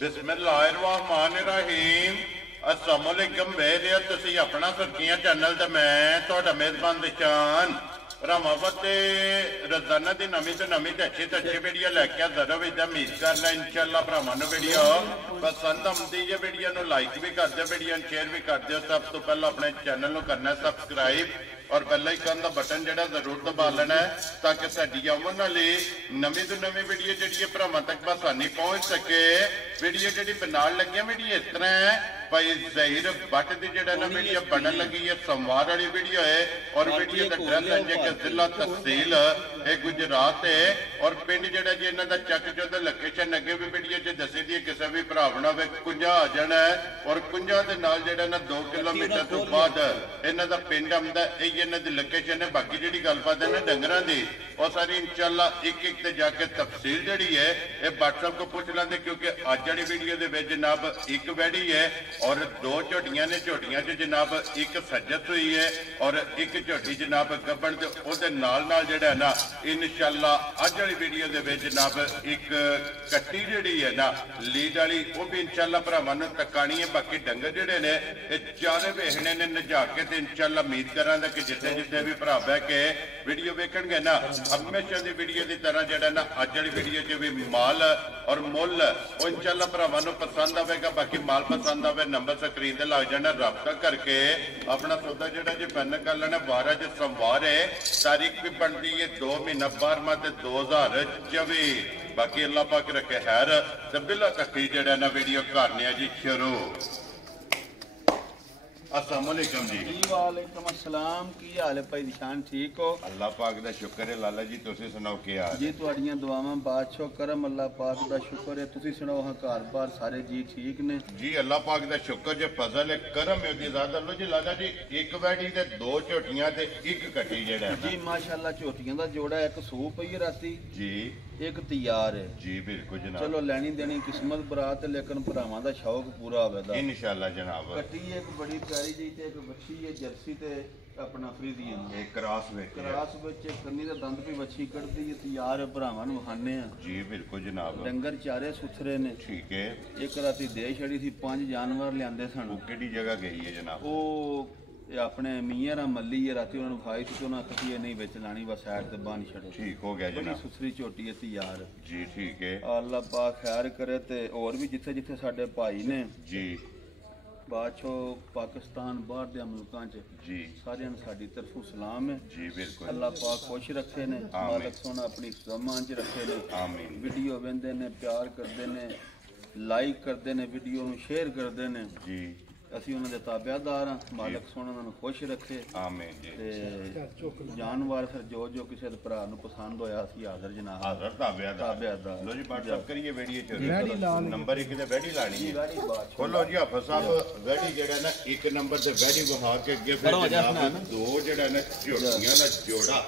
बिस्मिल्लाहिर्रहमानिर्रहीम अस्सलाम वालेकुम बेरिया तुसी अपना सुर्खियां चैनल ते मैं तुहाडा मेजबान निशान भरावां वास्ते रोजाना दी नवीं तो अच्छी वीडियो लैके हाज़र होवे दी उम्मीद करना इंशाअल्लाह भरावां नूं वीडियो पसंद आउंदी है वीडियो नूं लाइक भी कर दिओ वीडियो नूं शेयर भी कर दिओ सब तो पहले अपने चैनल नूं करना सब्सक्राइब और बेल आइकन का बटन जड़ा जरूर दबा लेना है ताकि साडी आउण वाली नवीं तो नवीं वीडियो जी भरावां तक आसानी पहुंच सके। वीडियो जी बनाने लगी वीडियो इस तरह है भाई ज़हीर भट्ट की जड़ा ना वीडियो बनन लगी है सोमवार वाली वीडियो है और वीडियो का एड्रैस है जी कि जिला तहसील है गुजरात है और पिंड जड़ा जी इन्हां दा चक चौधर लोकेशन अगे भी वीडियो च दसी दी किसी भी भरा बना कुंजा आ जाना है और कुंजा के नाल जड़ा ना 2 किलोमीटर तो बाद इन्हां दा पिंड आउंदा है इन्हां दी लोकेशन है। बाकी जी गलबात है ना डंगरां दी और सारी इंशाअल्लाह एक एक ते जाके तफसील जड़ी है ये व्हाट्सएप को पूछ लेंगे क्योंकि अज वाली वीडियो दे विच जनाब एक वैड़ी है और 2 झोटियां ने झोटियां च जनाब एक सज्जत हुई है और एक झोटी जनाब गब्बन ते ओदे नाल नाल जेड़ा है ना इंशाअल्लाह अज वाली वीडियो दे विच जनाब एक कट्टी जेड़ी है ना लीड वाली वो भी इंशाअल्लाह भरावां नूं तकाणी है। बाकी डंगर जेड़े ने ये चारे वेखने ने नजा के ते इंशाअल्लाह उम्मीद करांगा कि जिथे जिथे भी भरा बह के वीडियो वेखणगे ना हमेशा दी वीडियो की तरह जेड़ा ना अज वाली वीडियो च भी माल और मुल वो इंशाअल्लाह भरावां नूं पसंद आवेगा। बाकी माल पसंद आवे नंबर स्क्रीन ते लग जाना राबता करके अपना सौदा जेड़ा जी फाइनल कर लेना। 12 जो सोमवार है तारीख भी बनती है 2 महीना 12वां 2024। बाकी अल्लाह पाक रखे खैर ते बिला कट्ठी जेड़ा ना वीडियो करने जी शुरू। अस्सलाम वालेकुम जी। वालेकुम अस्सलाम की हाल है भाई निशान ठीक हो? अल्लाह पाक दा शुक्र है लाला जी तुसी सुनाओ क्या हाल जी तुहाड़ियां दुआवां बादशाह करम अल्लाह पाक दा शुक्र है तुसी सुनाओ हां घर बार सारे जी ठीक ने जी अल्लाह पाक दा शुक्र जे फजल है करम है दी ज़ात अल्लाह जी लाला जी एक वैड़ी ते 2 झोटियां ते एक कट्टी जेड़ा है जी माशाअल्लाह झोटियां दा जोड़ा एक सूप पई राती जी एक तैयार है जी बिल्कुल जनाब। चलो लैनी देनी किस्मत बरात है लेकिन भरावां दा शौक पूरा होवेगा इंशाअल्लाह जनाब। कट्टी एक बड़ी प्यारी जी ते एक बच्ची है जर्सी ते अपना फ्रीजियन एक क्रॉस विच कन्नी दा दंद भी बच्ची कढ़दी है तैयार है भरावां नूं खाने आ जी बिल्कुल जनाब। डंगर चारे सुथरे ने ठीक है। एक राती दे छड़ी थी 5 जानवर लियांदे सन वो केड़ी जगह गई है जनाब? ओ अपने मियां रा मल्ली है राती उन्होंने खाई थी तो उन्होंने कही नहीं बेच लानी बस साइड ते बांध छड़ो। ठीक हो गया जनाब। सुथरी झोटी है तैयार जी ठीक है। अल्लाह पाक खैर करे ते और भी जिथे जिथे साडे भाई ने जी बादशाह पाकिस्तान बाहर दे मुल्कां च जी सारियां नूं साडी तरफों सलाम है जी बिल्कुल। अल्लाह पाक खुश रखे ने मालिक सोना अपनी ज़मान च रखे ने आमीन। वीडियो वेंदे ने प्यार करदे ने लाइक करदे ने वीडियो नूं शेयर करदे ने जी असी उन्हां दे ताबेदार हां मालिक सोना उन्हां नूं खुश रखे आमीन जी। ते जानवर फिर जो जो किसी दे भरा नूं पसंद होया असी हाज़र जनाब हाज़र ताबेदार। लो जी व्हाट्सएप करिए वीडियो च नंबर एक ते वैडी लानी है खोलो जी हाफिज साहब वैडी जेड़ा ना एक नंबर ते वैडी वहा के अगे फिर जनाब 2 जेड़ा ना झोटियां दा जोड़ा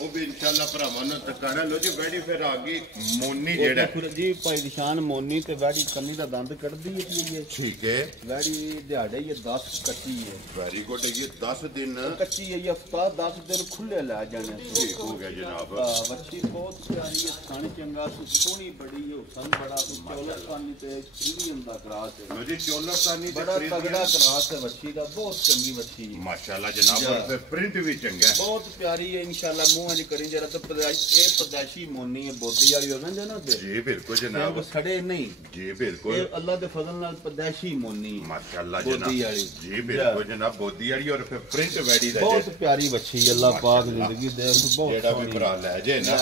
वो भी इंशाअल्लाह भरावां नूं तकाना। लो जी वैडी फिर आ गई मोनी जेड़ा जी भाई निशान मोनी ते वैडी कन्नी दा दंद कढ़दी है ठीक है। वैडी ये 10 कच्ची है वेरी गुड ये 10 दिन कच्ची है ये हफ्ता 10 दिन खुले ला जाने ठीक हो गया जनाब। बच्ची बहुत प्यारी है खाने चंगा सोहनी बड़ी है सन बड़ा चौलरसानी ते प्रीमियम दा क्रास है लो जी चौलरसानी बड़ा तगड़ा क्रास है बच्ची दा बहुत चंगी बच्ची माशाल्लाह जनाब और पे प्रिंट भी चंगा है बहुत प्यारी है इंशाल्लाह मुंह च करी जरा तो पैदाइशी मोनी है बोदी वाली हो ना जनाब जी बिल्कुल जनाब सड़े नहीं जी बिल्कुल अल्लाह दे फजल नाल पैदाइशी मोनी माशाल्लाह जी बिल्कुल जनाब बोदी वाली और फिर प्रिंट वैडी दा बहुत प्यारी बच्ची अल्लाह पाक जिंदगी दे बहुत जेड़ा भी भरा ले जे ना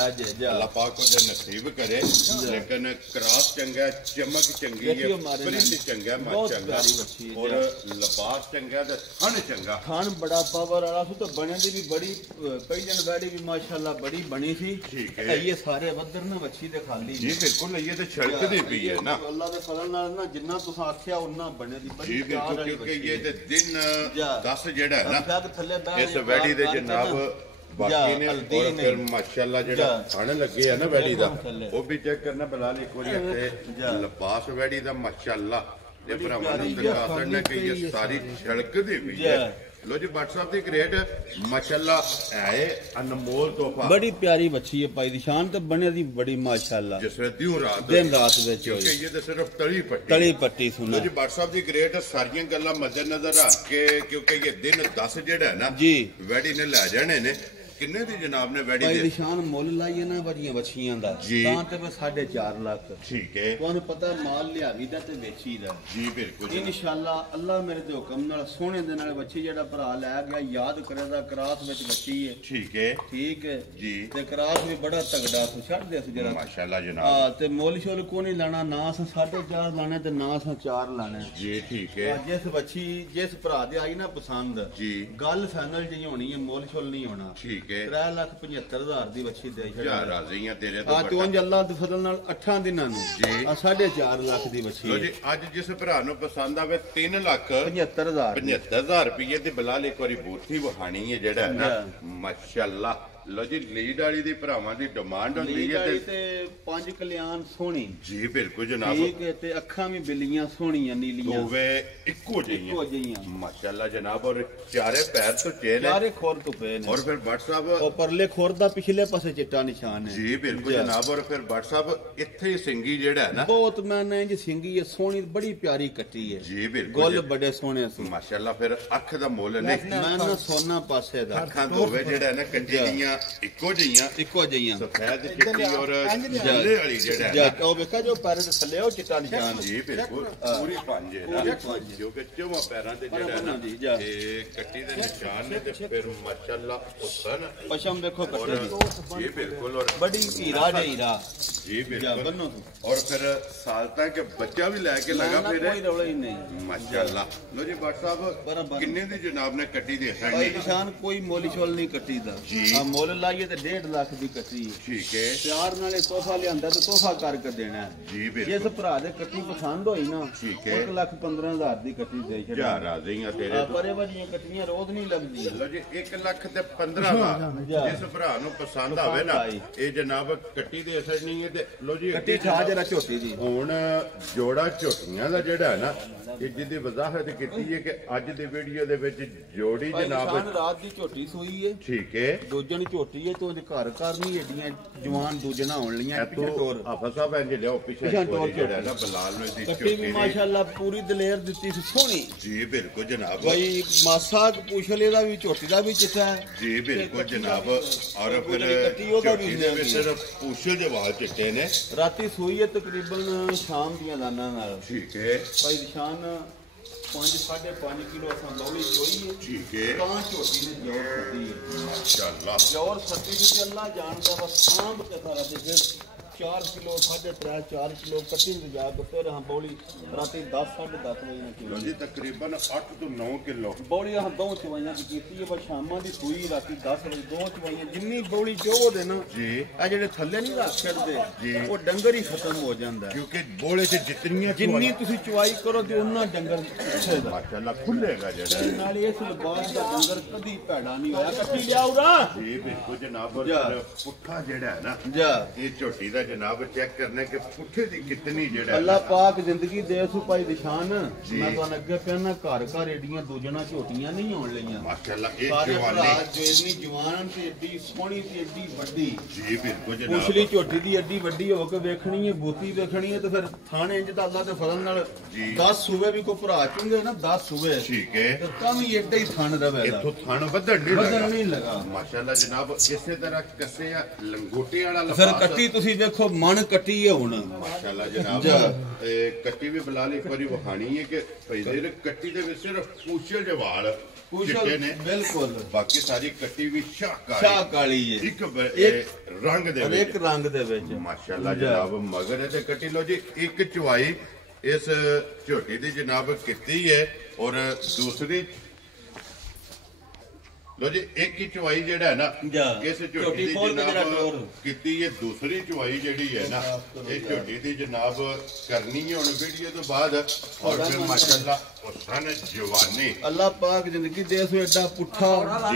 अल्लाह पाक को नसीब करे लेकिन क्रॉस चंगा चमक चंगी है प्रिंट चंगा माशाल्लाह और लिबास चंगा ते थन चंगा खान बड़ा पावर वाला सु तो बने दी भी बड़ी पहले वैडी भी माशाल्लाह बड़ी बनी थी ठीक है। ये सारे वदर ना बच्ची दे खाली जी बिल्कुल ये तो छड़क दी पई है ना अल्लाह दे फजल नाल ना जिन्ना तुसा आख्या उन्ना बने दी बड़ी प्यार वाली क्योंकि ये ते दिन 10 जेड़ा है ना इस वैडी दे जनाब बाकी ने और फिर माशाल्लाह जेड़ा खाने लगे है ना वैडी दा वो भी चेक करना बिलाल एक बार लिबास वैडी दा माशाल्लाह ये भरावां नूं दिखा करना कि ये सारी छड़क दी हुई है लो जी भट्ट साहब दी ग्रेट माशाल्लाह है अनमोल तोहफा बड़ी प्यारी बच्ची है भाई दी शान तो बने दी बड़ी माशाल्लाह जिस वे दिन रात विच क्योंकि ये तो सिर्फ तली पट्टी सुना लो जी भट्ट साहब दी ग्रेट सारियां गल्लां मद्देनजर रख के क्योंकि ये दिन 10 जेड़ा है ना जी वैडी ने ले जाने ने किन्ने दी जनाब ने वैडी भाई दे निशान मुੱਲ ਲਾਈਏ ਨਾ ਬੜੀਆਂ ਬੱਚੀਆਂ ਦਾ ਤਾਂ ਤੇ ਮੈਂ 4.5 ਲੱਖ ठीक है ਤੁਹਾਨੂੰ ਪਤਾ ਮਾਲ ਲਿਆਵੀ ਦਾ ਤੇ ਵੇਚੀ ਦਾ जी बिल्कुल ਇਨਸ਼ਾਅੱਲਾ ਅੱਲਾ ਮੇਰੇ ਦੇ ਹੁਕਮ ਨਾਲ ਸੋਹਣੇ ਦੇ ਨਾਲ ਬੱਚੀ ਜਿਹੜਾ ਭਰਾ ਲੈ ਗਿਆ ਯਾਦ ਕਰੇਦਾ ਕਰਾਸ ਵਿੱਚ ਬੱਚੀ ਹੈ ठीक है जी ਤੇ ਕਰਾਸ ਵੀ ਬੜਾ ਤਗੜਾ ਤੂੰ ਛੱਡ ਦੇ ਸੀ ਜਰਾ माशाल्लाह जनाब ਹਾਂ ਤੇ ਮੁੱਲ ਸ਼ੋਲ ਕੋ ਨਹੀਂ ਲੈਣਾ ਨਾ ਅਸਾਂ 4.5 ਲਾਣੇ ਤੇ ਨਾ ਅਸਾਂ 4 ਲਾਣੇ जी ठीक है ਜਿਸ ਬੱਚੀ ਜਿਸ ਭਰਾ ਦੇ ਆਈ ਨਾ ਪਸੰਦ जी ਗੱਲ ਫਾਈਨਲ ਜਿਹੀ ਹੋਣੀ ਹੈ ਮੁੱਲ ਸ਼ੋਲ ਨਹੀਂ ਹੋਣਾ ठीक है 3,75,000 ਦੀ ਬੱਚੀ ਦੇ ਛੱਡ जा राजी हैं तेरे ਆ ਤੇ ਉਂਝ ਅੱਲਾ ਦੇ ਫਜ਼ਲ ਨਾਲ 8 ਦਿਨਾਂ ਨੂੰ ਜੀ। ਆ 4.5 ਲੱਖ ਦੀ ਬੱਚੀ ਲੋ ਹੈ ਜੀ ਅੱਜ ਜਿਸ ਭਰਾ ਨੂੰ ਪਸੰਦ ਆਵੇ 3 ਲੱਖ 75,000 75000 ਰੁਪਏ ਤੇ ਬਲਾਲ ਇੱਕ ਵਾਰੀ ਬੂਥੀ ਵਹਾਣੀ ਹੈ ਜਿਹੜਾ ਹੈ ਨਾ ਮਾਸ਼ਾਅੱਲਾ ਲੋ ਜੀ ਲੀਡ ਵਾਲੀ ਦੀ ਭਰਾਵਾਂ ਦੀ ਡਿਮਾਂਡ ਹੁੰਦੀ ਹੈ ਤੇ 5 ਕਲਿਆਣ ਸੋਹਣੀ ਜੀ ਬਿਲਕੁਲ ਜਨਾਬ ਠੀਕ ਹੈ ਤੇ ਅੱਖਾਂ ਵੀ ਬਿੱਲੀਆਂ ਸੋਹਣੀਆਂ ਨੀਲੀਆਂ ਦੋਵੇਂ ਇੱਕੋ ਜਿਹੀਆਂ ਮਾਸ਼ਾਅੱਲਾ ਜਨਾਬ ਔਰ ਚਾਰੇ ਪੈਰ ਤੋਂ ਚੇਨ ਹੈ ਚਾਰੇ ਖੋਰ ਤੋਂ ਪਏ ਨੇ ਔਰ ਫਿਰ ਭੱਟ ਸਾਹਿਬ ਉਹ ਪਰਲੇ ਖੋਰ ਦਾ ਪਿਛਲੇ ਪਾਸੇ ਚਿੱਟਾ ਨਿਸ਼ਾਨ ਹੈ ਜੀ ਬਿਲਕੁਲ ਜਨਾਬ ਔਰ ਫਿਰ ਭੱਟ ਸਾਹਿਬ ਇੱਥੇ ਹੀ ਸਿੰਗੀ ਜਿਹੜਾ ਹੈ ਨਾ ਬਹੁਤ ਮੈਨੇ ਜੀ ਸਿੰਗੀ ਹੈ ਸੋਹਣੀ ਬੜੀ ਪਿਆਰੀ ਕੱਟੀ ਹੈ ਜੀ ਬਿਲਕੁਲ ਗੁੱਲ ਬੜੇ ਸੋਹਣੇ ਸੀ ਮਾਸ਼ਾਅੱਲਾ ਫਿਰ ਅੱਖ ਦਾ ਮੁੱਲ ਨਹੀਂ ਮੈਂ ਨਾ ਸੋਨਾ ਪਾਸੇ ਦਾ ਅੱਖਾਂ ਦੋਵੇਂ ਜਿਹੜਾ ਹੈ ਨਾ ਕੱਟੀ ਦੀਆਂ ਇੱਕੋ ਜਿਹੀਆਂ ਸਫੈਦ ਚਿੱਟੀ ਔਰ ਜੱਲੇ ਵਾਲੀ ਜਿਹੜਾ ਹੈ ਉਹ ਵੇਖਾ ਜੋ ਪੈਰ ਦੇ ਥੱਲੇ ਉਹ ਚਿੱਟਾ ਨਿਸ਼ਾਨ ਜੀ ਬਿਲਕੁਲ ਪੂਰੀ ਪੰਜ ਹੈ ਨਾ ਜੋ ਕਿ ਚੌਵਾਂ ਪੈਰਾਂ ਤੇ ਜਿਹੜਾ ਹੈ ਨਾ ਇਹ ਕੱਟੀ ਦੇ ਨਿਸ਼ਾਨ ਨੇ ਤੇ ਫਿਰ ਮਾਸ਼ਾਅੱਲਾ ਹੁਸਨ ਪਸ਼ਮ ਵੇਖੋ ਕੱਟੇ ਜੀ ਬਿਲਕੁਲ ਔਰ ਬੜੀ ਹੀਰਾ ਦੇ ਹੀਰਾ ਜੀ ਬਿਲकुल और फिर साल तक बच्चा भी लेके लगा फिर कोई रौला ही नहीं माशाल्लाह लो जी भट्ट साहब किन्ने दी जनाब ने कट्टी दे भाई निशान कोई मोली छोल नहीं कट्टी दा आ मोल लाइए ते 1.5 लाख दी कट्टी ठीक है प्यार नाले तोहफा लियांदा ते तोहफा करके देना है जी बिल्कुल जिस भरा दे कट्टी पसंद होई ना ठीक है 1,15,000 दी कट्टी दे छड़ा जा राजी हैं तेरे परे वाली कट्टियां रोज नहीं लगदी लो जी 1,15,000 जिस भरा नु पसंद आवे ना ए जनाब कट्टी दे असर नहीं है ते लो जी कट्टी ठा जरा ਝੋਟੀ ਦੀ ਹੁਣ ਜੋੜਾ ਝੋਟੀਆਂ ਦਾ ਜਿਹੜਾ ਹੈ ਨਾ ਇਹ ਜਿਹਦੀ ਵਜ਼ਾਹਤ ਕੀਤੀ ਹੈ ਕਿ ਅੱਜ ਦੀ ਵੀਡੀਓ ਦੇ ਵਿੱਚ ਜੋੜੀ ਜਨਾਬ ਰਾਤ ਦੀ ਝੋਟੀ ਸੂਈ ਹੈ ਠੀਕ ਹੈ ਦੂਜਣ ਝੋਟੀ ਹੈ ਤੋਂ ਘਰ ਘਰ ਨਹੀਂ ਏਡੀਆਂ ਜਵਾਨ ਦੂਜਣਾ ਹੋਣ ਲੀਆਂ ਪਿੱਛੇ ਟੋਰ ਆਫਾ ਸਾਹਿਬ ਇੰਜ ਲਿਓ ਪਿੱਛੇ ਟੋਰ ਜਿਹੜਾ ਨਾ ਬਲਾਲ ਨੂੰ ਦੀ ਕੱਟੀ ਵੀ ਮਾਸ਼ਾਅੱਲਾ ਪੂਰੀ ਦਲੇਰ ਦਿੱਤੀ ਸੀ ਸੋਹਣੀ ਜੀ ਬਿਲਕੁਲ ਜਨਾਬ ਭਾਈ ਮਾਸਾ ਪੁੱਛ ਲੈਦਾ ਵੀ ਝੋਟੀ ਦਾ ਵੀ ਚਿੱਟਾ ਹੈ ਜੀ ਬਿਲਕੁਲ ਜਨਾਬ ਔਰ ਫਿਰ ਝੋਟੀ ਦੇ ਵਿੱਚ ਸਿਰਫ ਪੁੱਛੇ ਦੇ ਵਾਲ ਚਿੱਟੇ ਨੇ ਰਾਤੀ ਸੂਈ ਹੈ ਤਕਰੀਬਨ ਸ਼ਾਮ ਦੀਆਂ ਦਾਨਾਂ ਨਾਲ ਠੀਕ ਹੈ ਭਾਈ ਨਿਸ਼ਾਨ 5.5 ਕਿਲੋ ਅਸਾਂ ਬੌਲੀ ਚੋਈ ਹੈ ਠੀਕ ਹੈ ਤਾਂ ਝੋਟੀ ਨੇ ਜੋਰ ਸੱਤੀ ਹੈ ਮਾਸ਼ਾਅੱਲਾ ਜੋਰ ਸੱਤੀ ਤੇ ਅੱਲਾ ਜਾਣਦਾ ਬਸ ਸਾਂਭ ਕੇ ਸਾਰਾ ਤੇ ਫਿਰ 4 ਕਿਲੋ 3.5 4 ਕਿਲੋ ਕੱਟੀ ਨੂੰ ਜਾ ਕੇ ਫਿਰ ਹਾਂ ਬੌਲੀ ਰਾਤੀ 10 10:30 ਵਜੇ ਨਾਲ ਕਿਲੋ ਜੀ ਤਕਰੀਬਨ 8 ਤੋਂ 9 ਕਿਲੋ ਬੌਲੀ ਹਾਂ ਦੋ ਚਵਾਈਆਂ ਦੀ ਕੀਤੀ ਹੈ ਬਸ ਸ਼ਾਮਾਂ ਦੀ ਸੂਈ ਰਾਤੀ 10 ਵਜੇ ਦੋ ਚਵਾਈਆਂ ਜਿੰਨੀ ਬੌਲੀ ਚੋਹ ਦੇ ਨਾ ਜੀ ਆ ਜਿਹੜੇ ਥੱਲੇ ਨਹੀਂ ਰੱਖ ਛੱਡਦੇ ਉਹ ਡੰਗਰ ਹੀ ਖਤਮ ਹੋ ਜਾਂਦਾ ਕਿਉਂਕਿ ਬੋਲੇ 'ਚ ਜਿੰਨੀ ਤੁਸੀਂ ਚਵਾਈ ਕਰੋਗੇ ਉਹਨਾਂ ਡੰਗਰ ਪਿੱਛੇਗਾ ਮਾਸ਼ਾਅੱਲਾ ਖੁੱਲੇਗਾ ਜਿਹੜਾ ਨਾਲ ਇਸ ਲਿਬਾਸ ਦਾ ਡੰਗਰ ਕਦੀ ਭੈੜਾ ਨਹੀਂ ਹੋਇਆ ਕੱਟੀ ਲਿਆਉਰਾ ਜੀ ਬਿਲਕੁਲ ਜਨਾਬ ਪੁੱਠਾ ਜਿਹੜਾ ਹੈ ਨਾ ਇਹ ਝੋਟੀ ਦਾ जनाब चेक करने के पुठे दी कितनी जेड़ा अल्लाह पाक जिंदगी दे सु भाई निशान मैं तुहानू अगे कहना घर घर एडियां दूजणा झोटियां नहीं होण लईयां माशाअल्लाह सारे भरा जेनी जवान ते एडी सोहनी ते एडी वड्डी जी बिल्कुल जनाब पुछली झोटी दी एडी वड्डी हो के वेखणी है बूती वेखणी है ते फिर थाने इंज दा अल्लाह दे फजल नाल 10 सूबे भी को भरा चुंगे ना 10 सूबे ठीक है ते तां भी एडा ही थान रवेगा इथों थान वधण नहीं लगा माशाअल्लाह जनाब इसे तरह कसे लंगोटे वाला फिर कट्टी तुसी देखो मन कट्टी है हुण माशाअल्लाह जनाब कट्टी भी बिलाल एक बारी वहानी है कि भाई कट्टी दे विच सिर्फ पूछल जे वाल चिट्टे ने बिल्कुल बाकी सारी कट्टी भी शाह काली है एक रंग दे एक रंग दे विच माशाअल्लाह जनाब मगर ते कट्टी लो जी एक चवाई इस झोटी दी जनाब कीती है और दूसरी लो जी एक ही चुवाई जेड़ा है ना इस झोटी दी जनाब कीती ये दूसरी चुवाई जेड़ी है ना ये झोटी दी जनाब करनी है हुण वीडियो तो बाद और फिर माशाअल्लाह हुसन जवानी अल्लाह पाक जिंदगी दे सो एडा पुठा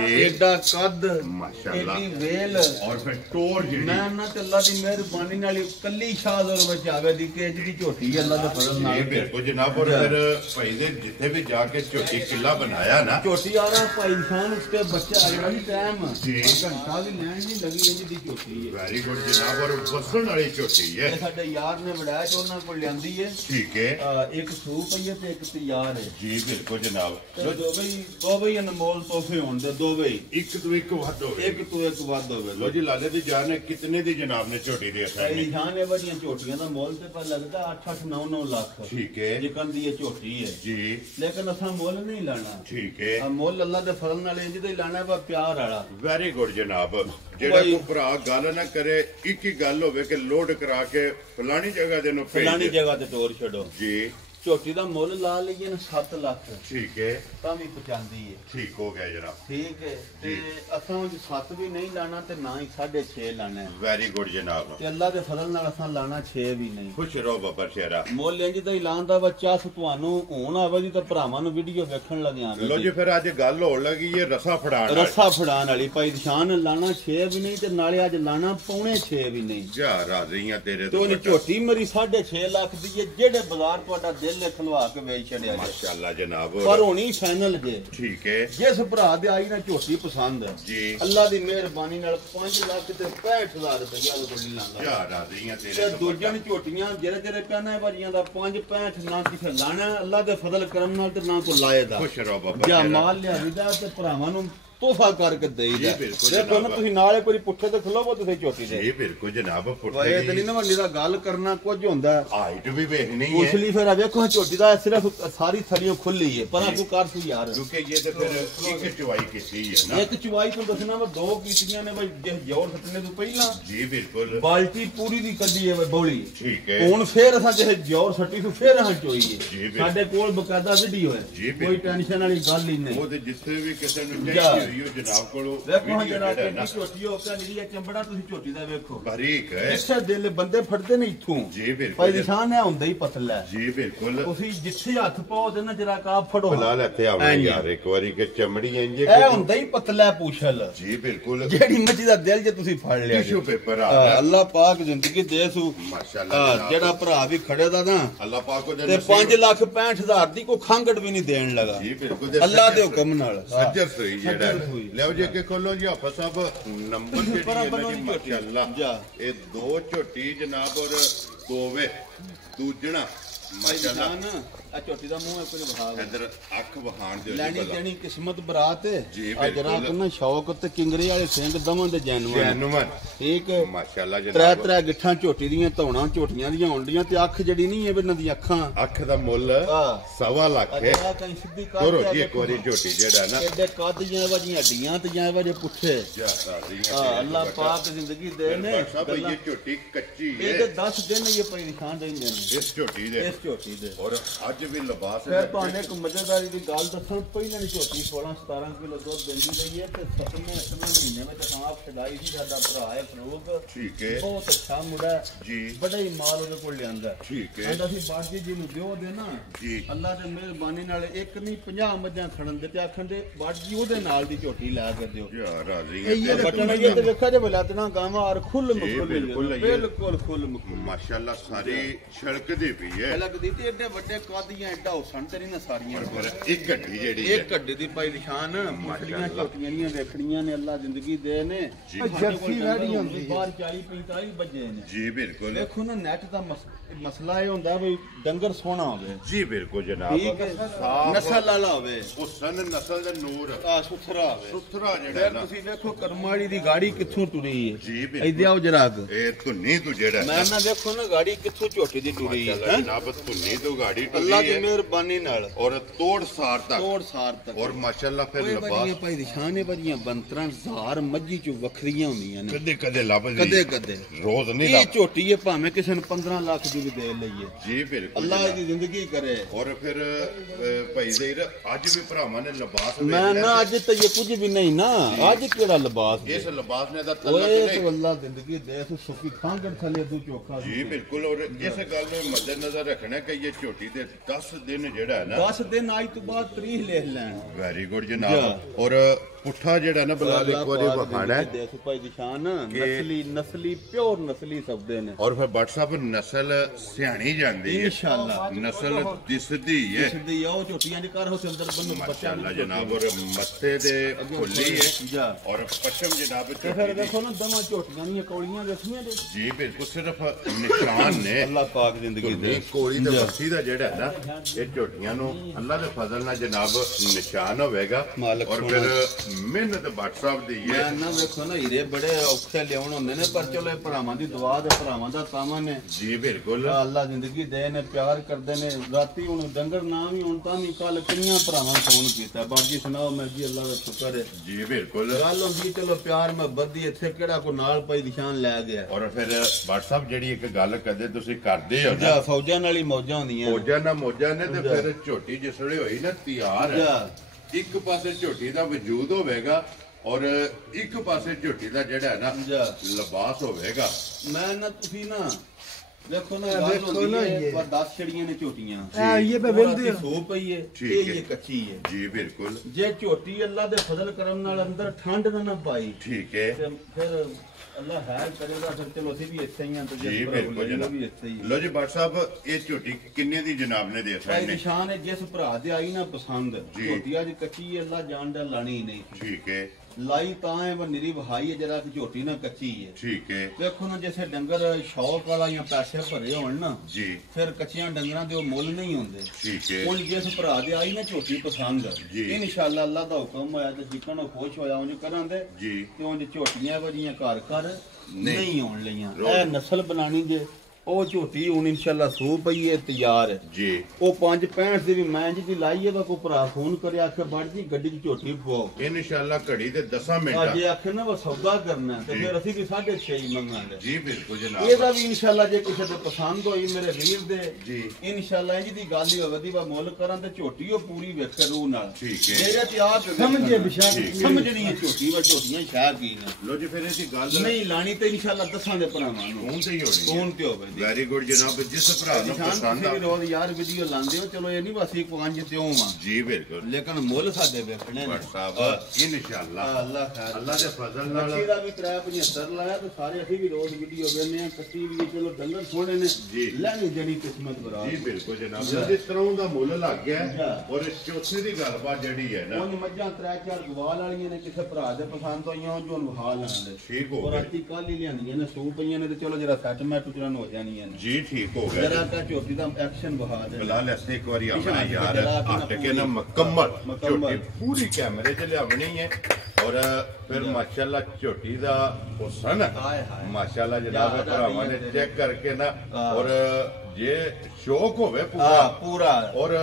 एडा कद माशाअल्लाह एडी वेल और फिर टोर जेड़ी मैं ना ते अल्लाह दी मेहरबानी नाल कल्ली शाहदर विच आवे दी केज दी झोटी अल्लाह दे फजल नाल ये बिल्कुल जनाब और फिर भाई दे जिथे भी जाके झोटी किला बनाया ना झोटी आ रहा भाई इंसान उसके बच्चे आ गया टाइम जी घंटा भी लैन नहीं लगी इंज दी झोटी है वेरी गुड जनाब और बसन वाली झोटी है ये साडे यार ने बढ़ाया तो उन्हां कोल लियांदी है ठीक है एक सूप है ते एक तैयार है जी बिल्कुल जनाब दो भाई अनमोल तोहफे होण दे दो भाई एक तो एक वध होवे एक तो एक वध होवे लो जी लाले दी जान है कितने दी जनाब ने झोटी दी असाई भाई जान है बड़ियां झोटियां दा मोल ते पर लगदा 8-8 9-9 लाख ठीक है जिकन दी ये झोटी है जी लेकिन असा मोल नहीं लाना ठीक है मोल अल्लाह दे फजल नाल इंज दे लाना है प्यार वाला वेरी गुड जनाब जेड़ा को भरा गल ना करे एक ही गल होवे कि लोड करा के फलानी जगह दे नो फलानी जगह ते तोड़ छड़ो जी झोटी दा मुल ला लईए ना 7 लाख ठीक है तां भी पचांदी है ठीक हो गया जनाब ठीक है ते असां 7 भी नहीं लाना ते ना ही 6.5 लाना है वेरी गुड जनाब ते अल्लाह दे फजल नाल असां लाना 6 भी नहीं खुश रहो बाबा शेरा मुल इंज दा ऐलान दा बच्चा ਤੁਹਾਨੂੰ ਹੁਣ ਆਵੇ ਜੀ ਤੇ ਭਰਾਵਾਂ ਨੂੰ ਵੀਡੀਓ ਵੇਖਣ ਲੱਗਿਆ ਲੋ ਜੀ ਫਿਰ ਅੱਜ ਗੱਲ ਹੋਣ ਲੱਗੀ ਇਹ ਰਸਾ ਫੜਾਣ ਵਾਲੀ ਭਾਈ ਨਿਸ਼ਾਨ ਲਾਣਾ 6 ਵੀ ਨਹੀਂ ਤੇ ਨਾਲੇ ਅੱਜ ਲਾਣਾ ਪੌਣੇ 6 ਵੀ ਨਹੀਂ ਜਾ ਰਾਜ਼ੀਆਂ ਤੇਰੇ ਤੋਂ ਉਹਨੇ ਝੋਟੀ ਮਰੀ 6.5 ਲੱਖ ਦੀ ਜਿਹੜੇ ਬਾਜ਼ਾਰ ਤੁਹਾਡਾ ਦਿਲ ਨੇ ਖਲਵਾ ਕੇ ਵੇਚ ਛੜਿਆ ਮਾਸ਼ਾਅੱਲਾ ਜਨਾਬ ਪਰ ਹੋਣੀ ਫਾਈਨਲ ਜੇ ਠੀਕ ਹੈ ਜਿਸ ਭਰਾ ਦੇ ਆਈ ਨਾ ਝੋਟੀ ਪਸੰਦ ਹੈ ਜੀ ਅੱਲਾ ਦੀ ਮਿਹਰਬਾਨੀ ਨਾਲ 5 ਲੱਖ ਤੇ 65000 ਰੁਪਇਆ ਉਹ ਕੋਲ ਲਾਂਦਾ ਜਾ ਰਾਜ਼ੀਆਂ ਤੇਰੇ ਤੇ ਦੂਜਿਆਂ ਨੂੰ ਝੋਟੀਆਂ ਜਿਹੜੇ ਕਹਿੰਦਾ ਭਾਜੀਆਂ ਦਾ 5-65 ਨਾ ਕਿਥੇ ਲਾਣਾ ਅੱਲਾ ਦੇ ਫਜ਼ਲ ਕਰਮ ਨਾਲ ਤੇ ਨਾ ਕੋ ਲਾਏ ਦਾ ਖੁਸ਼ ਰਹੋ ਬਾਬਾ ਜਾਂ ਮਾਲ ਲਿਆਵੀਦਾ ਤੇ ਭਰਾਵਾਂ ਨੂੰ ਤੋਹਫਾ ਕਰਕੇ ਦੇਈਦਾ ਦੇਖੋ ਨਾ ਤੁਸੀਂ ਨਾਲ ਇੱਕ ਵਾਰੀ ਪੁੱਠੇ ਤੇ ਖਲੋਵੋ ਤੁਸੀਂ ਝੋਟੀ ਦੇ ਜੀ ਬਿਲਕੁਲ ਜਨਾਬ ਪੁੱਠੇ ਵਾਏ ਤੇ ਨਹੀਂ ਨਾ ਮੰਨੀ ਦਾ ਗੱਲ ਕਰਨਾ ਕੁਝ ਹੁੰਦਾ ਹਾਈਟ ਵੀ ਵੇਖਣੀ ਹੈ ਉਸਲੀ ਫਿਰ ਆ ਵੇਖੋ ਝੋਟੀ ਦਾ ਸਿਰਫ ਸਾਰੀ ਥੜੀਆਂ ਖੁੱਲੀ ਹੈ ਪਰ ਆਪਕੋ ਕਰ ਸੀ ਯਾਰ ਕਿਉਂਕਿ ਇਹ ਤੇ ਫਿਰ ਇੱਕ ਚੁਵਾਈ ਕੀਤੀ ਹੈ ਨਾ ਇੱਕ ਚੁਵਾਈ ਤੋਂ ਦੱਸਣਾ ਵਾ ਦੋ ਕੀਤੀਆਂ ਨੇ ਬਈ ਜੇ ਜੋਰ ਸੱਟਣੇ ਤੋਂ ਪਹਿਲਾਂ ਜੀ ਬਿਲਕੁਲ ਬਾਲਟੀ ਪੂਰੀ ਦੀ ਕੱਢੀ ਹੈ ਬੌਲੀ ਠੀਕ ਹੈ ਹੁਣ ਫੇਰ ਅਸਾਂ ਜੇ ਜੋਰ ਸੱਟੀ ਤੋਂ ਫੇਰ ਹਾਂ ਚੋਈਏ ਸਾਡੇ ਕੋਲ ਬਕਾਇਦਾ ਵੀਡੀਓ ਹੈ ਕੋਈ ਟੈਨਸ਼ਨ ਵਾਲੀ ਗੱਲ ਹੀ ਨਹੀਂ ਉਹ ਤੇ ਜਿੱਥੇ ਵੀ ਕਿਸੇ ਨੂੰ ਚਾਹੀਦੀ ਹੋਈ ਉਹ ਜਨਾਬ ਕੋਲ ਵੇਖੋ ਜਨਾਬ ਕਿੰਨੀ ਝੋਟੀ ਹੋ ਕੇ ਨਿਰੀ ਚੰਬੜਾ ਤੁਸੀਂ ਝੋਟੀ ਦਾ ਵੇਖੋ ਬਾਰੀਕ ਹੈ ਜਿੱਥੇ ਦਿਲ ਬੰਦੇ ਫੜਦੇ ਨੇ ਇੱਥੋਂ ਜੀ ਬਿਲਕੁਲ ਭਾਈ ਨਿਸ਼ਾਨ ਹੈ ਹੁੰਦਾ ਹੀ ਪਤਲਾ ਜੀ ਬਿਲਕੁਲ ਤੁਸੀਂ ਜਿੱਥੇ ਹੱਥ ਪਾਓ ਤੇ ਨਾ ਜਰਾ ਕਾ ਫੜੋ ਬਲਾ ਲੈਤੇ ਆਵੇ ਯਾਰ ਇੱਕ ਵਾਰੀ ਕਿ ਚਮੜੀ ਇੰਜ ਇਹ ਹੁੰਦਾ ਹੀ ਪਤਲਾ ਪੂਛਲ ਜੀ ਬਿਲਕੁਲ ਜਿਹੜੀ ਮੱਛੀ ਦਾ ਦਿਲ ਜੇ ਤੁਸੀਂ ਫੜ ਲਿਆ ਟਿਸ਼ੂ ਪੇਪਰ ਆ ਅੱਲਾਹ ਪਾਕ ਜ਼ਿੰਦਗੀ ਦੇ ਸੂ ਮਾਸ਼ਾਅੱਲਾ ਜਿਹੜਾ ਭਰਾ ਵੀ ਖੜੇ ਦਾ ਨਾ ਅੱਲਾਹ ਪਾਕ ਕੋ ਤੇ 5,65,000 ਦੀ ਕੋਈ ਖਾਂਗੜ ਵੀ ਨਹੀਂ ਦੇਣ ਲਗਾ ਜੀ ਬਿਲਕੁਲ ਅੱਲਾਹ ਦੇ ਹੁਕਮ ਨਾਲ ਸੱਜਰ ਸਹੀ ਜਿਹੜਾ ਲਿਓ ਜੇ ਕਿ ਖੋਲੋ ਜੀ ਹਾਫਿਜ਼ ਸਾਹਿਬ ਨੰਬਰ ਜਿਹੜੀ ਹੈ ਨਾ ਜੀ ਮਾਸ਼ਾਅੱਲਾ ਇਹ ਦੋ ਝੋਟੀ ਜਨਾਬ ਔਰ ਦੋਵੇਂ ਦੂਜਣਾ ਮਾਸ਼ਾਅੱਲਾ ਆ ਝੋਟੀ ਦਾ ਮੂੰਹ ਇੱਕ ਵਿਖਾ ਇਧਰ ਅੱਖ ਵਹਾਣ ਦੇ ਲੈਣੀ ਦੇਣੀ ਕਿਸਮਤ ਬਰਾਤ ਜੀ ਜਰਾ ਕਰਨਾ ਸ਼ੌਕ ਤੇ ਕਿੰਗਰੇ ਵਾਲੇ ਸਿੰਘ ਦਵਾਂ ਦੇ ਜੈਨੂਨ ਠੀਕ ਮਾਸ਼ਾਅੱਲਾ ਜਨਾਬ ਤਰੇ ਗਿੱਠਾਂ ਝੋਟੀ ਦੀਆਂ ਧੌਣਾ ਝੋਟੀਆਂ ਦੀਆਂ ਹੁੰਦੀਆਂ ਤੇ ਅੱਖ ਜਿਹੜੀ ਨਹੀਂ ਹੈ ਇਹਨਾਂ ਦੀ ਅੱਖ ਦਾ ਮੁੱਲ 1.25 ਲੱਖ ਹੈ ਸਿੱਧੀ ਕਰੋ ਜੀ ਇੱਕ ਵਾਰੀ ਝੋਟੀ ਜਿਹੜਾ ਨਾ ਐਡੇ ਕੱਦ ਜਾਂ ਵਾਜੀਆਂ ਹੱਡੀਆਂ ਤੇ ਜਾਂ ਵਾਜੇ ਪੁੱਠੇ ਅੱਲਾਹ ਪਾਕ ਜ਼ਿੰਦਗੀ ਦੇ ਨੇ ਸਭ ਇਹ ਝੋਟੀ ਕੱਚੀ ਹੈ ਇਹਦੇ 10 ਦਿਨ ਇਹ ਪਈ ਨਿਸ਼ਾਨ ਰਹਿੰਦੇ ਨੇ ਇਸ ਝੋਟੀ ਦੇ ਔਰ ਅੱਜ ਵੀ ਲਿਬਾਸ ਫਿਰ ਤੁਹਾਨੂੰ ਇੱਕ ਮਜ਼ੇਦਾਰੀ ਦੀ ਗੱਲ ਦੱਸਣ ਪਹਿਲਾਂ ਦੀ ਝੋਟੀ 16-17 ਕਿਲੋ ਦੁੱਧ ਦਿੰਦੀ ਰਹੀ ਹੈ ਤੇ 7ਵੇਂ ਮਹੀਨੇ ਵਿੱਚ ਆਪ ਛਡਾਈ ਸੀ ਸਾਡਾ ਭਰਾ ਹੈ ਫਰੂਕ ਠੀਕ ਹੈ ਬਹੁਤ ਅੱਛਾ ਮੁੰਡਾ ਜੀ ਬੜਾ ਹੀ ਮਾਲ ਉਹਦੇ ਕੋਲ ਲਿਆਂਦਾ ਠੀਕ ਹੈ ਕਹਿੰਦਾ ਸੀ ਬਾਜੀ ਜੀ ਨੂੰ ਦਿਓ ਦੇ ਨਾ ਜੀ ਅੱਲਾ ਦੀ ਮਿਹਰਬਾਨੀ ਨਾਲ ਇੱਕ ਨਹੀਂ 50 ਮੱਝਾਂ ਖੜਨ ਦੇ ਤੇ ਆਖਣ ਦੇ ਬਾਜੀ ਉਹਦੇ ਨਾਲ ਦੀ ਝੋਟੀ ਲੈ ਕੇ ਦਿਓ ਯਾਰ ਰਾਜ਼ੀ ਇਹ ਬਟਨ ਇਹ ਤੇ ਵੇਖਿਆ ਜੇ ਬਲਾਤਨਾ ਗਾਵਾਂ ਔਰ ਖੁੱਲ ਬਿਲਕੁਲ ਖੁੱਲ ਮਾਸ਼ਾਅੱਲਾ ਸਾਰੀ ਛਲਕਦੀ ਪਈ ਹੈ ਲੱਗਦੀ ਤੇ ਐਡੇ ਵੱਡੇ ਕਾਦੀਆਂ ਐਡਾ ਹੁਸਨ ਤੇਰੀ ਨਾ ਸਾਰੀਆਂ ਇੱਕ ਗੱਡੀ ਜਿਹੜੀ ਇੱਕ ਗੱਡੀ ਦੀ ਭਾਈ ਨਿਸ਼ਾਨ ਮਛਲੀਆਂ ਝੋਟੀਆਂ ਦੀਆਂ ਵੇਖਣੀਆਂ ਨੇ ਅੱਲਾ ਜ਼ਿੰਦਗੀ ਦੇ ਨੇ ਜੱਫੀ ਵੈੜੀ ਹੁੰਦੀ ਬਾਹਰ 40-45 ਵਜੇ ਨੇ ਜੀ ਬਿਲਕੁਲ ਦੇਖੋ ਨਾ ਨੈਟ ਦਾ ਮਸਲਾ ਇਹ ਹੁੰਦਾ ਵੀ ਡੰਗਰ ਸੋਹਣਾ ਹੋਵੇ ਜੀ ਬਿਲਕੁਲ ਜਨਾਬ ਠੀਕ ਹੈ ਨਸਲ ਵਾਲਾ ਹੋਵੇ ਹੁਸਨ ਨਸਲ ਦਾ ਨੂਰ ਸੁਥਰਾ ਹੋਵੇ ਸੁਥਰਾ ਜਿਹੜਾ ਨਾ ਤੁਸੀਂ ਵੇਖੋ ਕਰਮਾਲੀ ਦੀ ਗਾੜੀ ਕਿੱਥੋਂ ਟੁਰੀ ਹੈ ਜੀ ਬਿਲਕੁਲ ਇੱਥੇ ਆਓ ਜਰਾ ਇਹ ਧੁੰਨੀ ਤੂੰ ਜਿਹੜਾ ਮੈਂ ਨਾ ਵੇਖੋ ਨਾ ਗਾੜੀ ਕਿੱਥੋਂ ਝੋਟੀ ਦੀ ਟੁਰੀ ਹੈ ਜਨਾਬ ਧੁੰਨੀ ਤੋਂ ਗਾੜੀ अल्लाह की मेहरबानी नाल और तोड़ सार तक और माशाअल्लाह फिर लिबास भाई निशान है बड़ियां बंतरां जार मज्जी चो वखरियां होंदियां ने कदे लभदी कदे रोज नहीं ये झोटी है भावें किसी ने 15 लाख दी भी दे लईए जी बिल्कुल अल्लाह दी जिंदगी करे और फिर भाई देर आज भी भरावां ने लिबास मैं ना आज तो ये कुछ भी नहीं ना आज केड़ा लिबास इस लिबास ने दा ओए तो अल्लाह जिंदगी दे सुखी खांगड़ थले दू चोखा जी बिल्कुल और इस गल ਨੂੰ मद्देनजर रखना कि ये झोटी दे 10 दिन जेड़ा है ना 10 दिन आज तो बाद तारीख लिख लें वेरी गुड जनाब और पुठा जेड़ा ना बिलाल एक बारी वखाना है देखो भाई निशान नस्ली प्योर नस्ली सबदे ने और फिर व्हाट्सएप नस्ल सियाणी जांदी है इंशाल्लाह नस्ल दिसदी है ओ झोटियां दे घर होते अंदर बन्नो माशाल्लाह जनाब और मत्थे दे खुली है और पश्चिम जनाब फिर देखो ना दमा झोटियां नी कौड़ियां देखियां जी बिल्कुल सिर्फ निशान ने अल्लाह पाक जिंदगी दे कोड़ी ते बस्सी दा जेड़ा है ना ये झोटियां नु अल्लाह दे फजल नाल जनाब निशान होवेगा और फिर मेहनत व्हाट्सएप दी है ना देखो ना हीरे बड़े औखे लियाउण हुंदे ने पर चलो भरावां दी दुआ दे भरावां दा सामन है जी बिल्कुल अल्लाह जिंदगी दे ने प्यार करदे ने राती हुन डंगर ना भी हुन तां भी कल किन्नियां भरावां फोन कीता बाकी सुनाओ मैं जी अल्लाह दा शुक्र है जी बिल्कुल गल हुंदी चलो प्यार मोहब्बत दी इत्थे केड़ा को नाल पई निशान लै गया और फिर व्हाट्सएप जेड़ी एक गल कदे तुसी करदे हो ना फौजां नाल ही मौजां हुंदियां मौजां ने ते फिर झोटी जिसले होई ना तैयार है एक पासे झोटी दा वजूद होवेगा और एक पासे झोटी दा जेड़ा है ना लिबास होवेगा मैं ना तुसी ना देखो ना ये पर 10 छड़ियां ने झोटियां ये पे वेंदे सो पई है ये कच्ची है जी बिल्कुल जे झोटी अल्लाह दे फजल करम नाल अंदर ठंड ना पाई ठीक है फिर अल्लाह खैर करेगा फिर चलो ਅਸੀਂ ਵੀ ਇੱਥੇ ਹੀ ਆ ਤੇ ਜੀ ਬਿਲकुल ਜਨਾਬ ਵੀ ਇੱਥੇ ਹੀ ਲੋ ਜੀ ਬਾਟ ਸਾਹਿਬ ਇਹ ਝੋਟੀ ਕਿੰਨੇ ਦੀ ਜਨਾਬ ਨੇ ਦੇ ਭਾਈ ਨਿਸ਼ਾਨ ਹੈ ਜਿਸ ਭਰਾ ਦੇ ਆਈ ਨਾ ਪਸੰਦ ਝੋਟੀ ਅੱਜ ਕੱਚੀ ਅੱਲਾ ਜਾਣਦਾ ਲਾਣੀ ਨਹੀਂ ਠੀਕ ਹੈ लाई ਤਾਂ है वो निरी बहाई है जरा झोटी ना कच्ची है ठीक है देखो ना जैसे डंगर शौक वाला या पैसे भरे होन ना जी फिर कच्चियां डंगरां दे मुੱਲ नहीं होंदे ठीक है ਹੁਣ ਜਿਸ ਭਰਾ ਦੇ ਆਈ ਨਾ ਝੋਟੀ ਪਸੰਦ ਜੀ ਇਨਸ਼ਾਅੱਲਾ ਅੱਲਾ ਦਾ ਹੁਕਮ ਹੋਇਆ ਤੇ ਜਿੱਕਣ ਉਹ ਖੁਸ਼ ਹੋਇਆ ਉਂਝ ਕਰਾਂਦੇ ਜੀ ਤੇ ਉਂਝ ਝੋਟੀਆਂ ਵਜੀਆਂ ਘਰ ਨਹੀਂ ਆਉਣ ਲਈਆਂ ਇਹ ਨਸਲ ਬਣਾਣੀ ਜੇ ਉਹ ਝੋਟੀ ਹੁਣ ਇਨਸ਼ਾਅੱਲਾ ਸੂ ਪਈ ਹੈ ਤਿਆਰ ਹੈ ਜੀ ਉਹ 565 ਦੀ ਵੀ ਮੈਂ ਜੀ ਲਾਈ ਇਹਦਾ ਕੋ ਭਰਾ ਫੋਨ ਕਰੇ ਆਖੇ ਬੜ ਜੀ ਗੱਡੀ ਦੀ ਝੋਟੀ ਪਵਾਓ ਇਨਸ਼ਾਅੱਲਾ ਘੜੀ ਦੇ 10 ਮਿੰਟ ਅੱਜ ਆਖੇ ਨਾ ਉਹ ਸੌਦਾ ਕਰਨਾ ਤੇ ਫਿਰ ਅਸੀਂ ਵੀ 6.5 ਮੰਗਾਂਗੇ ਜੀ ਬਿਲਕੁਲ ਜਨਾਬ ਇਹਦਾ ਵੀ ਇਨਸ਼ਾਅੱਲਾ ਜੇ ਕਿਸੇ ਤੇ ਪਸੰਦ ਹੋਈ ਮੇਰੇ ਵੀਰ ਦੇ ਜੀ ਇਨਸ਼ਾਅੱਲਾ ਇਹ ਦੀ ਗੱਲ ਹੀ ਹੋਵੇ ਦੀ ਵਾ ਮੁੱਲ ਕਰਾਂ ਤੇ ਝੋਟੀ ਉਹ ਪੂਰੀ ਵੇਖੇ ਰੂਹ ਨਾਲ ਠੀਕ ਹੈ ਮੇਰੇ ਤੇ ਆਪ ਸਮਝੇ ਬਿਸ਼ਾ ਸਮਝਣੀ ਹੈ ਝੋਟੀ ਵਾ ਝੋਟੀਆਂ ਸ਼ਾਹ ਕੀ ਨੇ ਲੋ ਜੀ ਫਿਰ ਇਹਦੀ ਗੱਲ ਨਹੀਂ ਲਾਣੀ ਤੇ ਇਨਸ਼ਾਅੱਲਾ ਦੱਸਾਂ ਦੇ ਭਰਾਵਾਂ ਨੂੰ ਫੋਨ ਤੇ ਹੀ ਹੋਣੀ ਫੋਨ ਤੇ ਹੋਵੇ ਵੈਰੀ ਗੁੱਡ ਜਨਾਬ ਜਿਸ ਭਰਾ ਨੂੰ ਪਸੰਦ ਆ ਰੋਜ਼ ਯਾਰ ਵੀਡੀਓ ਲਾਉਂਦੇ ਹੋ ਚਲੋ ਇਹ ਨਹੀਂ ਬਸ ਇੱਕ ਪੰਜ ਦਿਓ ਆ ਜੀ ਬਿਲਕੁਲ ਲੇਕਿਨ ਮੁੱਲ ਸਾਡੇ ਵੇਖਣੇ ਨੇ ਸਾਹਿਬ ਇਨਸ਼ਾਅੱਲਾ ਅੱਲਾਹ ਖੈਰ ਅੱਲਾਹ ਦੇ ਫਜ਼ਲ ਨਾਲ ਇਹਦਾ ਵੀ 75 ਲਾਇਆ ਤੇ ਸਾਰੇ ਅਸੀਂ ਵੀ ਰੋਜ਼ ਵੀਡੀਓ ਵੇਖਦੇ ਆ ਕੱਟੀ ਵੀ ਚਲੋ ਡੰਗਰ ਸੋਹਣੇ ਨੇ ਲੈਣੀ ਜਿਹੜੀ ਕਿਸਮਤ ਬਰਾ ਜੀ ਬਿਲਕੁਲ ਜਨਾਬ ਜਿਸ ਤਰ੍ਹਾਂ ਦਾ ਮੁੱਲ ਲੱਗ ਗਿਆ ਔਰ ਚੌਥੇ ਦੀ ਗੱਲਬਾਤ ਜਿਹੜੀ ਹੈ ਨਾ ਉਹ ਮੱਝਾਂ 3-4 ਗਵਾਲ ਵਾਲੀਆਂ ਨੇ ਕਿਸੇ ਭਰਾ ਦੇ ਪਸੰਦ ਹੋਈਆਂ ਜੋ ਵਹਾ ਲੈਣਦੇ ਠੀਕ ਹੋ ਗਿਆ ਔਰ ਅੱਤੀ ਕੱਲ ਹੀ ਲਿਆਂਦੀਆਂ ਨੇ ਸੂ ਪਈਆਂ ਨੇ ਤੇ ਚਲੋ ਜਰਾ ਸੈਟਮੈਂਟ ਤੁਰਨ ਹੋ ਜਾਣੀਆਂ ਨੇ ਜੀ ਠੀਕ ਹੋ ਗਿਆ ਜਰਾ ਕਾ ਝੋਟੀ ਦਾ ਐਕਸ਼ਨ ਬਹਾ ਦੇ ਬਿਲਾਲ ਐਸੇ ਇੱਕ ਵਾਰੀ ਆਉਣਾ ਯਾਰ ਹੱਟ ਕੇ ਨਾ ਮੁਕੰਮਲ ਝੋਟੀ ਪੂਰੀ ਕੈਮਰੇ 'ਚ ਲਿਆਵਣੀ ਹੈ और फिर माशाल्लाह झोटी दा हुसन माशाल्लाह जनाब भरावां ने चेक करके ना और जे शौक होवे पूरा और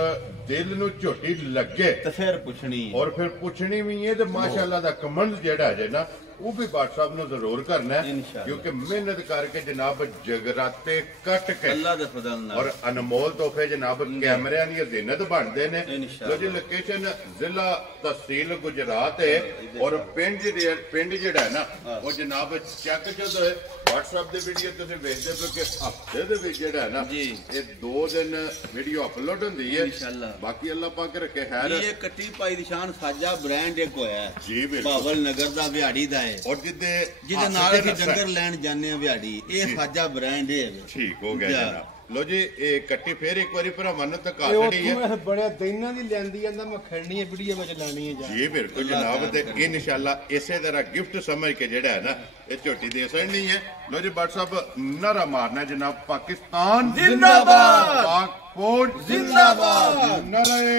दिल नु झोटी लगे ते फिर पुछनी और फिर पुछनी भी है ते माशाल्लाह दा कमेंट जेड़ा है ना वो भी बाट साहब ने जरूर करना है क्योंकि मेहनत करके जनाब जगराते कट के अल्लाह दे फजल नाल और अनमोल तोहफे जनाब कैमरियां दी ज़ीनत बनदे ने जो जी लोकेशन जिला तहसील गुजरात है और पिंड जेड़ा है ना वो जनाब चेक जदों WhatsApp दे वीडियो तुसीं वेखदे हो कि हफ्ते दे विच जेड़ा है ना ये 2 दिन वीडियो अपलोड हुंदी है इंशाअल्लाह बाकी अल्लाह पाक रखे खैर ये कट्टी पाई निशान साजा ब्रांड एक होया है जी बिल्कुल बावल नगर दा बिहाड़ी दा और जिदे नाल असीं डंगर लैण जाने बिहाड़ी ये साजा ब्रांड है ठीक हो गया जनाब लो जी ये कट्टी फिर एक बारी भरावां नूं तका छड़ी है बड़े दिनां दी लैंदी आंदा मैं खड़नी है वीडियो विच लानी है जी बिल्कुल जनाब ते इंशाअल्लाह इसे तरह गिफ्ट समझ के जेड़ा है ना ये झोटी दे सकनी है लो जी बाट साहब नारा मारना जनाब पाकिस्तान जिंदाबाद पाक फौज जिंदाबाद नारे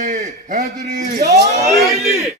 हैदरी